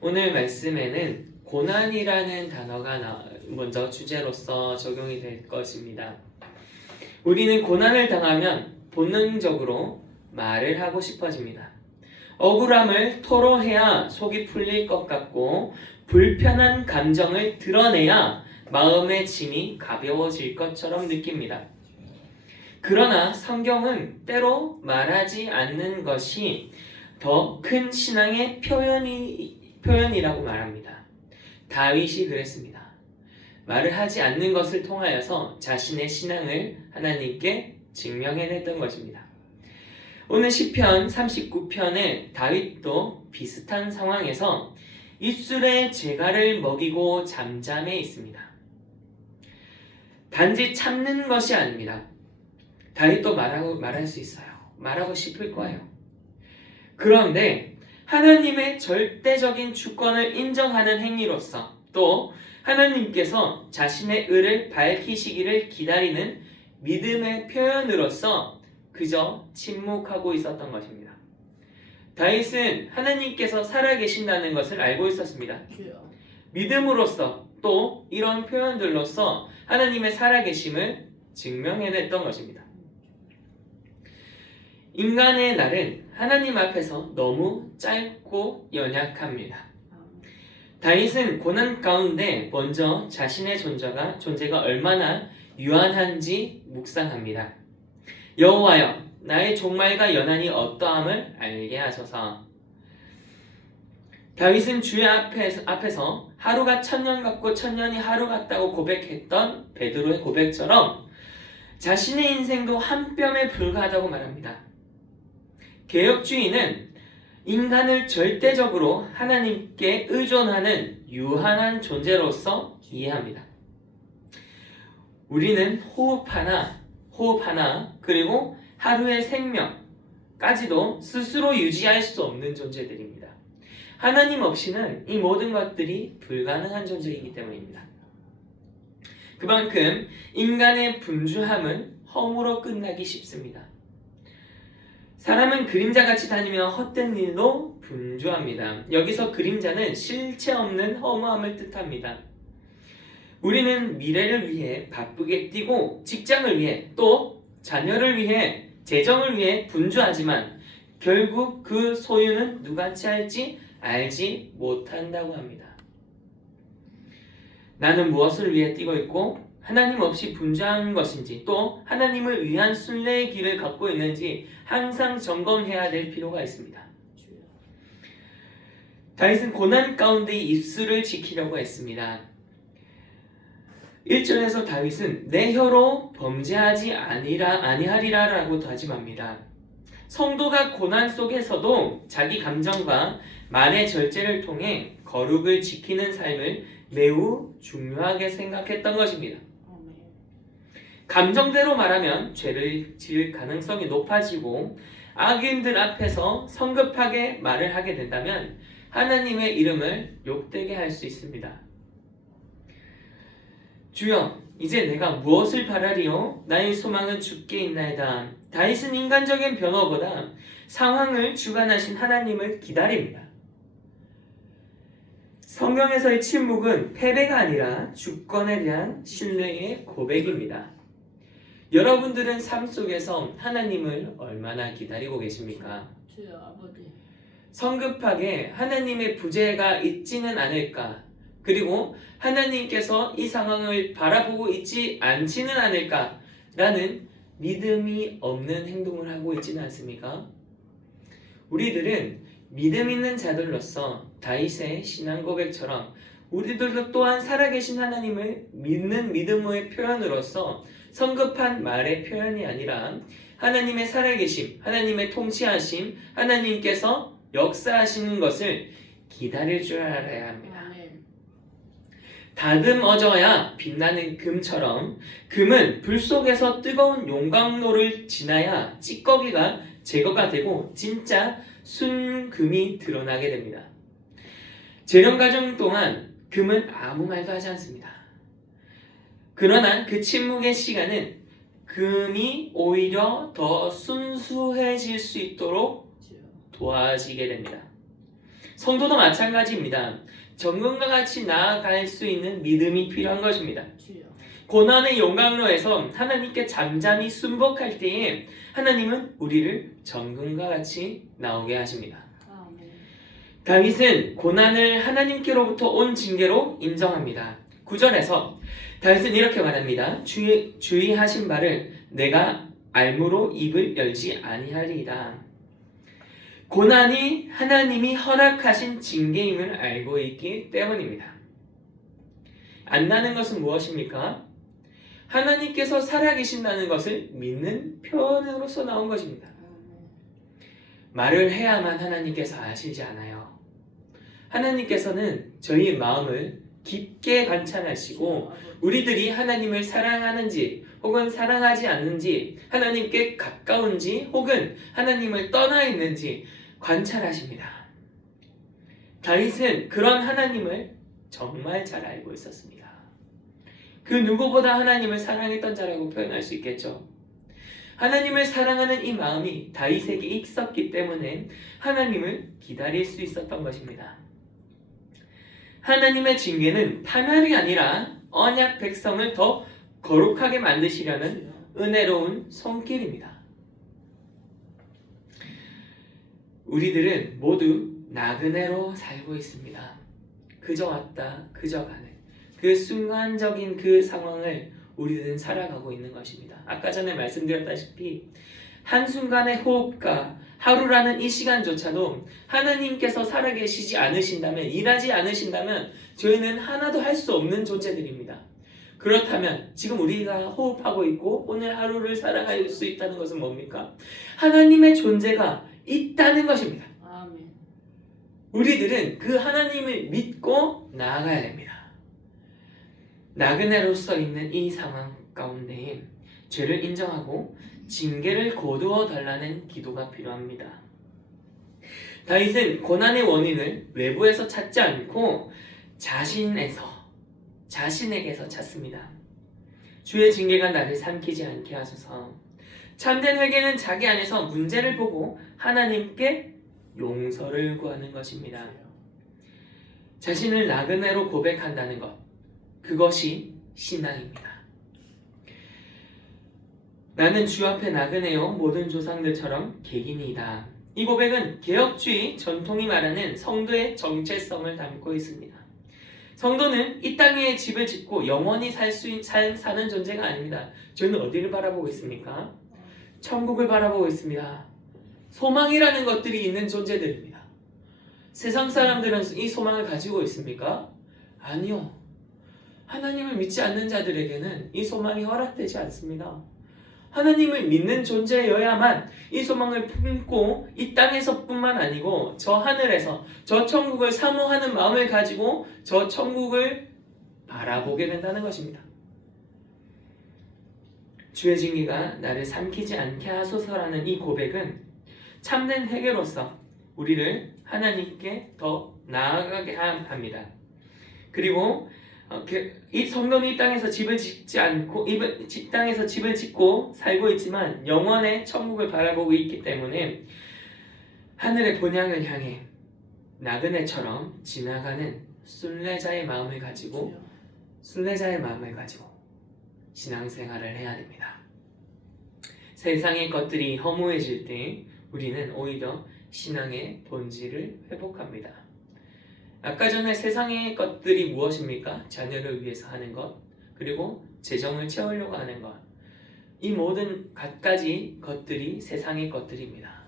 오늘 말씀에는 고난이라는 단어가 먼저 주제로서 적용이 될 것입니다. 우리는 고난을 당하면 본능적으로 말을 하고 싶어집니다. 억울함을 토로해야 속이 풀릴 것 같고 불편한 감정을 드러내야 마음의 짐이 가벼워질 것처럼 느낍니다. 그러나 성경은 때로 말하지 않는 것이 더 큰 신앙의 표현이라고 말합니다. 다윗이 그랬습니다. 말을 하지 않는 것을 통하여서 자신의 신앙을 하나님께 증명해냈던 것입니다. 오늘 시편 39편에 다윗도 비슷한 상황에서 입술에 재갈을 먹이고 잠잠해 있습니다. 단지 참는 것이 아닙니다. 다윗도 말할 수 있어요. 말하고 싶을 거예요. 그런데 하나님의 절대적인 주권을 인정하는 행위로서 또 하나님께서 자신의 의를 밝히시기를 기다리는 믿음의 표현으로서 그저 침묵하고 있었던 것입니다. 다윗은 하나님께서 살아계신다는 것을 알고 있었습니다. 믿음으로써 또 이런 표현들로서 하나님의 살아계심을 증명해냈던 것입니다. 인간의 날은 하나님 앞에서 너무 짧고 연약합니다. 다윗은 고난 가운데 먼저 자신의 존재가 얼마나 유한한지 묵상합니다. 여호와여, 나의 종말과 연한이 어떠함을 알게 하소서. 다윗은 주의 앞에서 하루가 천년 같고 천년이 하루 같다고 고백했던 베드로의 고백처럼 자신의 인생도 한 뼘에 불과하다고 말합니다. 개혁주의는 인간을 절대적으로 하나님께 의존하는 유한한 존재로서 이해합니다. 우리는 호흡 하나 그리고 하루의 생명까지도 스스로 유지할 수 없는 존재들입니다. 하나님 없이는 이 모든 것들이 불가능한 존재이기 때문입니다. 그만큼 인간의 분주함은 허무로 끝나기 쉽습니다. 사람은 그림자같이 다니며 헛된 일로 분주합니다. 여기서 그림자는 실체 없는 허무함을 뜻합니다. 우리는 미래를 위해 바쁘게 뛰고 직장을 위해 또 자녀를 위해 재정을 위해 분주하지만 결국 그 소유는 누가 취할지 알지 못한다고 합니다. 나는 무엇을 위해 뛰고 있고 하나님 없이 분주한 것인지 또 하나님을 위한 순례의 길을 걷고 있는지 항상 점검해야 될 필요가 있습니다. 다윗은 고난 가운데 입술을 지키려고 했습니다. 1절에서 다윗은 내 혀로 범죄하지 아니하리라 라고 다짐합니다. 성도가 고난 속에서도 자기 감정과 말의 절제를 통해 거룩을 지키는 삶을 매우 중요하게 생각했던 것입니다. 감정대로 말하면 죄를 지을 가능성이 높아지고 악인들 앞에서 성급하게 말을 하게 된다면 하나님의 이름을 욕되게 할 수 있습니다. 주여, 이제 내가 무엇을 바라리요? 나의 소망은 주께 있나이다. 다윗은 인간적인 변호보다 상황을 주관하신 하나님을 기다립니다. 성경에서의 침묵은 패배가 아니라 주권에 대한 신뢰의 고백입니다. 여러분들은 삶 속에서 하나님을 얼마나 기다리고 계십니까? 주여 아버지. 성급하게 하나님의 부재가 있지는 않을까? 그리고 하나님께서 이 상황을 바라보고 있지 않지는 않을까? 라는 믿음이 없는 행동을 하고 있지는 않습니까? 우리들은 믿음 있는 자들로서 다윗의 신앙 고백처럼 우리들도 또한 살아계신 하나님을 믿는 믿음의 표현으로서 성급한 말의 표현이 아니라 하나님의 살아계심, 하나님의 통치하심, 하나님께서 역사하시는 것을 기다릴 줄 알아야 합니다. 다듬어져야 빛나는 금처럼 금은 불 속에서 뜨거운 용광로를 지나야 찌꺼기가 제거가 되고 진짜 순금이 드러나게 됩니다. 재련 과정 동안 금은 아무 말도 하지 않습니다. 그러나 그 침묵의 시간은 금이 오히려 더 순수해질 수 있도록 도와지게 됩니다. 성도도 마찬가지입니다. 정금과 같이 나아갈 수 있는 믿음이 필요한 것입니다. 주여. 고난의 용광로에서 하나님께 잠잠히 순복할 때에 하나님은 우리를 정금과 같이 나오게 하십니다. 아멘. 다윗은 고난을 하나님께로부터 온 징계로 인정합니다. 9절에서 다윗은 이렇게 말합니다. 주의하신 바를 내가 알므로 입을 열지 아니하리이다. 고난이 하나님이 허락하신 징계임을 알고 있기 때문입니다. 안다는 것은 무엇입니까? 하나님께서 살아계신다는 것을 믿는 표현으로서 나온 것입니다. 말을 해야만 하나님께서 아시지 않아요. 하나님께서는 저희의 마음을 깊게 관찰하시고 우리들이 하나님을 사랑하는지 혹은 사랑하지 않는지, 하나님께 가까운지 혹은 하나님을 떠나 있는지 관찰하십니다. 다윗은 그런 하나님을 정말 잘 알고 있었습니다. 그 누구보다 하나님을 사랑했던 자라고 표현할 수 있겠죠. 하나님을 사랑하는 이 마음이 다윗에게 있었기 때문에 하나님을 기다릴 수 있었던 것입니다. 하나님의 징계는 파멸이 아니라 언약 백성을 더 거룩하게 만드시려는 은혜로운 손길입니다. 우리들은 모두 나그네로 살고 있습니다. 그저 왔다 그저 가는 그 순간적인 그 상황을 우리들은 살아가고 있는 것입니다. 아까 전에 말씀드렸다시피 한순간의 호흡과 하루라는 이 시간조차도 하나님께서 살아계시지 않으신다면, 일하지 않으신다면 저희는 하나도 할 수 없는 존재들입니다. 그렇다면 지금 우리가 호흡하고 있고 오늘 하루를 살아갈 수 있다는 것은 뭡니까? 하나님의 존재가 있다는 것입니다. 아멘. 우리들은 그 하나님을 믿고 나아가야 됩니다. 나그네로서 있는 이 상황 가운데 죄를 인정하고 징계를 거두어 달라는 기도가 필요합니다. 다윗은 고난의 원인을 외부에서 찾지 않고 자신에게서 찾습니다. 주의 징계가 나를 삼키지 않게 하소서. 참된 회개는 자기 안에서 문제를 보고 하나님께 용서를 구하는 것입니다. 자신을 나그네로 고백한다는 것, 그것이 신앙입니다. 나는 주 앞에 나그네요 모든 조상들처럼 객인이다. 이 고백은 개혁주의 전통이 말하는 성도의 정체성을 담고 있습니다. 성도는 이 땅에 집을 짓고 영원히 사는 존재가 아닙니다. 저는 어디를 바라보고 있습니까? 천국을 바라보고 있습니다. 소망이라는 것들이 있는 존재들입니다. 세상 사람들은 이 소망을 가지고 있습니까? 아니요. 하나님을 믿지 않는 자들에게는 이 소망이 허락되지 않습니다. 하나님을 믿는 존재여야만 이 소망을 품고 이 땅에서뿐만 아니고 저 하늘에서 저 천국을 사모하는 마음을 가지고 저 천국을 바라보게 된다는 것입니다. 주의 징계가 나를 삼키지 않게 하소서라는 이 고백은 참된 회개로서 우리를 하나님께 더 나아가게 합니다. 그리고 이 성도는 이 땅에서 집을 짓지 않고 이 땅에서 집을 짓고 살고 있지만 영원의 천국을 바라보고 있기 때문에 하늘의 본향을 향해 나그네처럼 지나가는 순례자의 마음을 가지고 신앙생활을 해야 됩니다. 세상의 것들이 허무해질 때 우리는 오히려 신앙의 본질을 회복합니다. 아까 전에 세상의 것들이 무엇입니까? 자녀를 위해서 하는 것, 그리고 재정을 채우려고 하는 것. 이 모든 갖가지 것들이 세상의 것들입니다.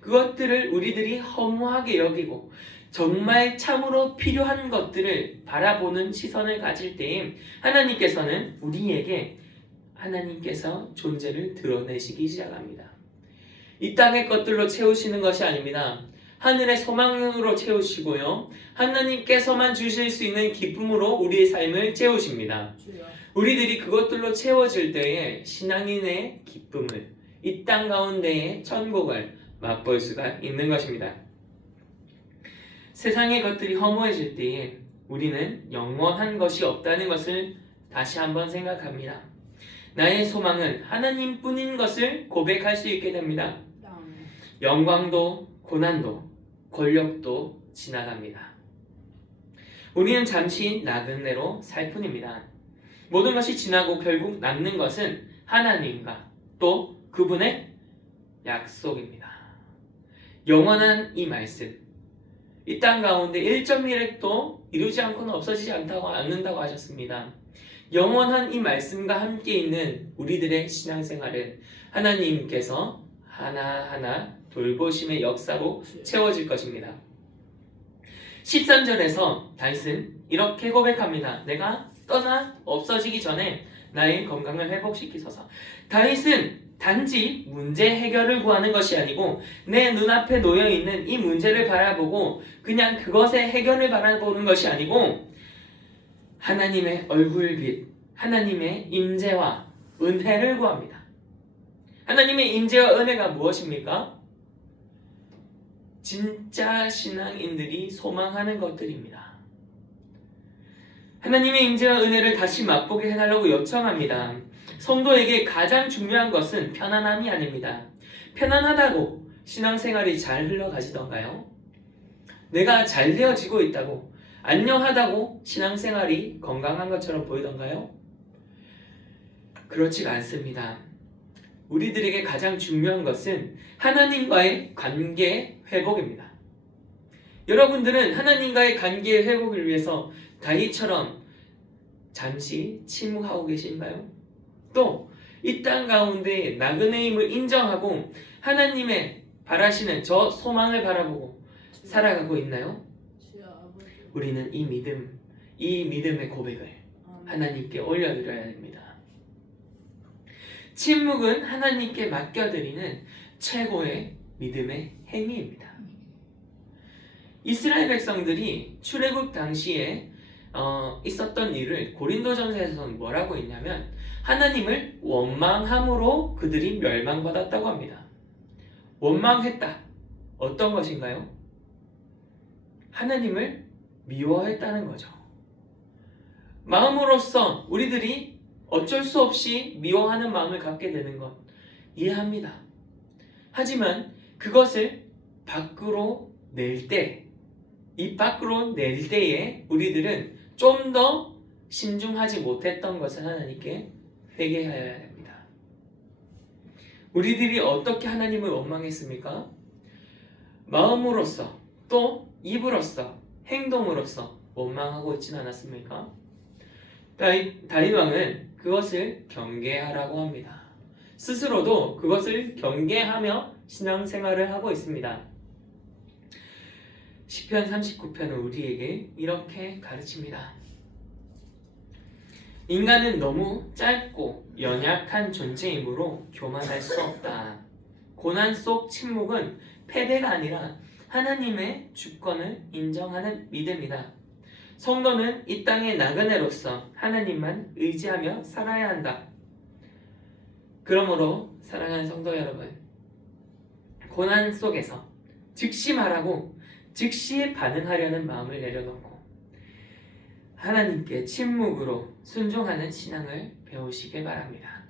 그것들을 우리들이 허무하게 여기고 정말 참으로 필요한 것들을 바라보는 시선을 가질 때에 하나님께서는 우리에게 하나님께서 존재를 드러내시기 시작합니다. 이 땅의 것들로 채우시는 것이 아닙니다. 하늘의 소망으로 채우시고요. 하나님께서만 주실 수 있는 기쁨으로 우리의 삶을 채우십니다. 우리들이 그것들로 채워질 때에 신앙인의 기쁨을, 이 땅 가운데의 천국을 맛볼 수가 있는 것입니다. 세상의 것들이 허무해질 때에 우리는 영원한 것이 없다는 것을 다시 한번 생각합니다. 나의 소망은 하나님뿐인 것을 고백할 수 있게 됩니다. 영광도 고난도 권력도 지나갑니다. 우리는 잠시 나그네로 살 뿐입니다. 모든 것이 지나고 결국 남는 것은 하나님과 또 그분의 약속입니다. 영원한 이 말씀, 이 땅 가운데 1.1핵도 이루지 않고는 없어지지 않는다고 하셨습니다. 영원한 이 말씀과 함께 있는 우리들의 신앙생활은 하나님께서 하나하나 돌보심의 역사로 채워질 것입니다. 13절에서 다윗은 이렇게 고백합니다. 내가 떠나 없어지기 전에 나의 건강을 회복시키소서. 다윗은 단지 문제 해결을 구하는 것이 아니고 내 눈앞에 놓여있는 이 문제를 바라보고 그냥 그것의 해결을 바라보는 것이 아니고 하나님의 얼굴빛, 하나님의 임재와 은혜를 구합니다. 하나님의 임재와 은혜가 무엇입니까? 진짜 신앙인들이 소망하는 것들입니다. 하나님의 임재와 은혜를 다시 맛보게 해달라고 요청합니다. 성도에게 가장 중요한 것은 편안함이 아닙니다. 편안하다고 신앙생활이 잘 흘러가지던가요? 내가 잘 되어지고 있다고, 안녕하다고 신앙생활이 건강한 것처럼 보이던가요? 그렇지가 않습니다. 우리들에게 가장 중요한 것은 하나님과의 관계 회복입니다. 여러분들은 하나님과의 관계 회복을 위해서 다윗처럼 잠시 침묵하고 계신가요? 또 이 땅 가운데 나그네임을 인정하고 하나님의 바라시는 저 소망을 바라보고 살아가고 있나요? 우리는 이 믿음의 고백을 하나님께 올려드려야 됩니다. 침묵은 하나님께 맡겨드리는 최고의 믿음의 행위입니다. 이스라엘 백성들이 출애굽 당시에 있었던 일을 고린도전서에서는 뭐라고 했냐면 하나님을 원망함으로 그들이 멸망받았다고 합니다. 원망했다. 어떤 것인가요? 하나님을 미워했다는 거죠. 마음으로서 우리들이 어쩔 수 없이 미워하는 마음을 갖게 되는 것 이해합니다. 하지만 그것을 밖으로 낼 때, 입 밖으로 낼 때에 우리들은 좀 더 신중하지 못했던 것을 하나님께 회개하여야 됩니다. 우리들이 어떻게 하나님을 원망했습니까? 마음으로서 또 입으로서 행동으로서 원망하고 있지는 않았습니까? 다윗 왕은 그것을 경계하라고 합니다. 스스로도 그것을 경계하며 신앙생활을 하고 있습니다. 시편 39편은 우리에게 이렇게 가르칩니다. 인간은 너무 짧고 연약한 존재이므로 교만할 수 없다. 고난 속 침묵은 패배가 아니라 하나님의 주권을 인정하는 믿음이다. 성도는 이 땅의 나그네로서 하나님만 의지하며 살아야 한다. 그러므로 사랑하는 성도 여러분, 고난 속에서 즉시 말하고 즉시 반응하려는 마음을 내려놓고 하나님께 침묵으로 순종하는 신앙을 배우시길 바랍니다.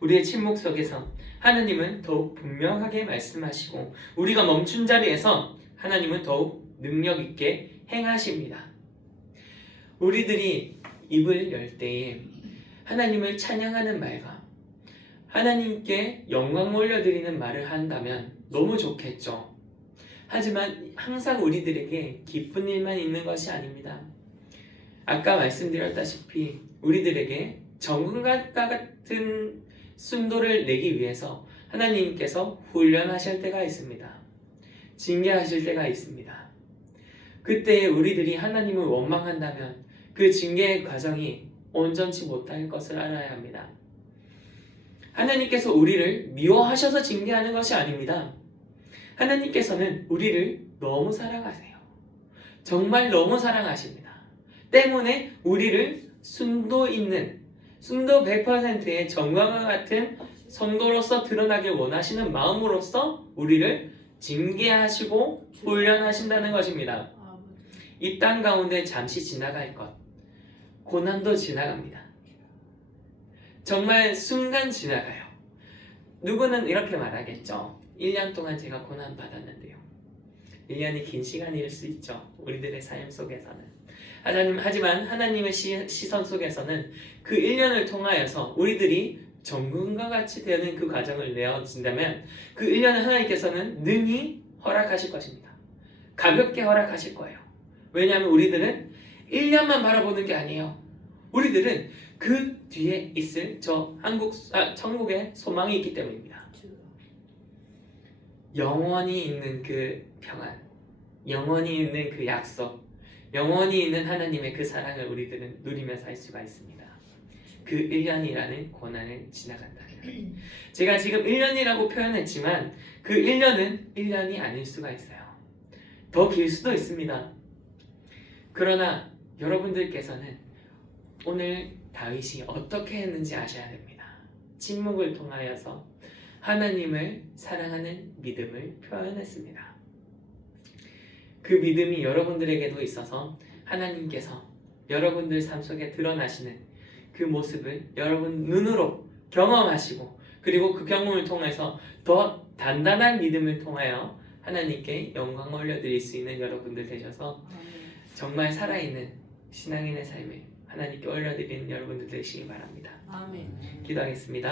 우리의 침묵 속에서 하나님은 더욱 분명하게 말씀하시고 우리가 멈춘 자리에서 하나님은 더욱 능력 있게 행하십니다. 우리들이 입을 열 때에 하나님을 찬양하는 말과 하나님께 영광 올려드리는 말을 한다면 너무 좋겠죠. 하지만 항상 우리들에게 기쁜 일만 있는 것이 아닙니다. 아까 말씀드렸다시피 우리들에게 정금과 같은 순도를 내기 위해서 하나님께서 훈련하실 때가 있습니다. 징계하실 때가 있습니다. 그때 우리들이 하나님을 원망한다면 그 징계의 과정이 온전치 못할 것을 알아야 합니다. 하나님께서 우리를 미워하셔서 징계하는 것이 아닙니다. 하나님께서는 우리를 너무 사랑하세요. 정말 너무 사랑하십니다. 때문에 우리를 순도 있는, 순도 100%의 정광과 같은 성도로서 드러나길 원하시는 마음으로서 우리를 징계하시고 훈련하신다는 것입니다. 이 땅 가운데 잠시 지나갈 것, 고난도 지나갑니다. 정말 순간 지나가요. 누구는 이렇게 말하겠죠. 1년 동안 제가 고난 받았는데요. 1년이 긴 시간일 수 있죠. 우리들의 삶 속에서는. 하지만 하나님의 시선 속에서는 그 1년을 통하여서 우리들이 정금과 같이 되는 그 과정을 내어진다면 그 1년을 하나님께서는 능히 허락하실 것입니다. 가볍게 허락하실 거예요. 왜냐하면 우리들은 1년만 바라보는 게 아니에요. 우리들은 그 뒤에 있을 천국의 소망이 있기 때문입니다. 영원히 있는 그 평안, 영원히 있는 그 약속, 영원히 있는 하나님의 그 사랑을 우리들은 누리며 살 수가 있습니다. 그 1년이라는 고난을 지나간다면. 제가 지금 1년이라고 표현했지만 그 1년은 1년이 아닐 수가 있어요. 더 길 수도 있습니다. 그러나 여러분들께서는 오늘 다윗이 어떻게 했는지 아셔야 됩니다. 침묵을 통하여서 하나님을 사랑하는 믿음을 표현했습니다. 그 믿음이 여러분들에게도 있어서 하나님께서 여러분들 삶 속에 드러나시는 그 모습을 여러분 눈으로 경험하시고 그리고 그 경험을 통해서 더 단단한 믿음을 통하여 하나님께 영광 올려드릴 수 있는 여러분들 되셔서 정말 살아있는 신앙인의 삶을 하나님께 올려드리는 여러분들 되시기 바랍니다. 아멘. 기도하겠습니다.